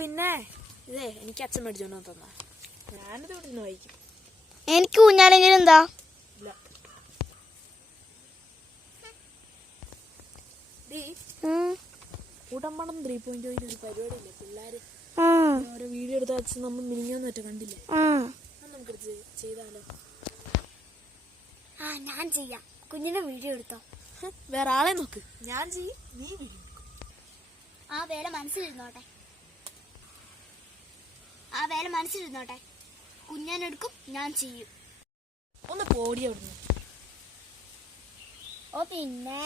പിന്നെ ഇതേ എനിക്ക് അച്ഛൻ മേടിച്ചോണ്ടോ തന്ന ഞാനിത് ഇവിടെ നിന്ന് വായിക്കും. എനിക്ക് ഊഞ്ഞാലെങ്കിലും എന്താ? ഉടമ്പടം 3.0 ഒരു പരിപാടിയില്ലേ പിള്ളേര് ഓരോ വീഡിയോ എടുത്ത അച്ഛൻ നമ്മൾ മിനിഞ്ഞാന്ന് മറ്റേ കണ്ടില്ലേ? നമുക്ക് ചെയ്താലോ? ഞാൻ ചെയ്യാം. കുഞ്ഞിന്റെ വീഡിയോ എടുത്തോ. വേറെ ആളെ നോക്ക്. ഞാൻ ചെയ്യും, നീ വീഡിയോ എടുക്കും. ആ വേല മനസ്സിലിരുന്നോട്ടെ. കുഞ്ഞാനെടുക്കും, ഞാൻ ചെയ്യും. ഒന്ന് പോടി അവിടുന്ന്. ഓ പിന്നെ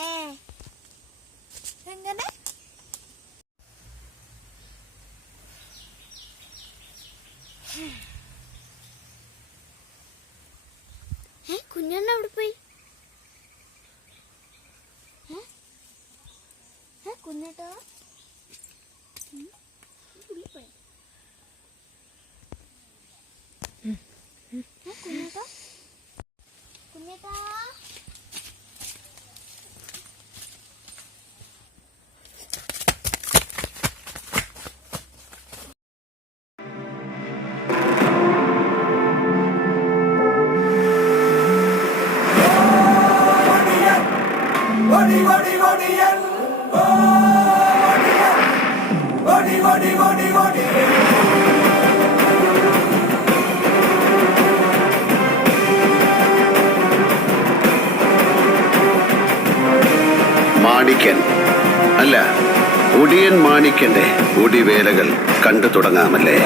എങ്ങനെ? കുഞ്ഞണ്ണ അവിടെ പോയി. കുഞ്ഞേട്ടാ കുഞ്ഞേട്ടാ മാണിക്യൻ അല്ല, ഒടിയൻ മാണിക്യന്റെ ഒടിവേലകൾ കണ്ടു തുടങ്ങാമല്ലേ?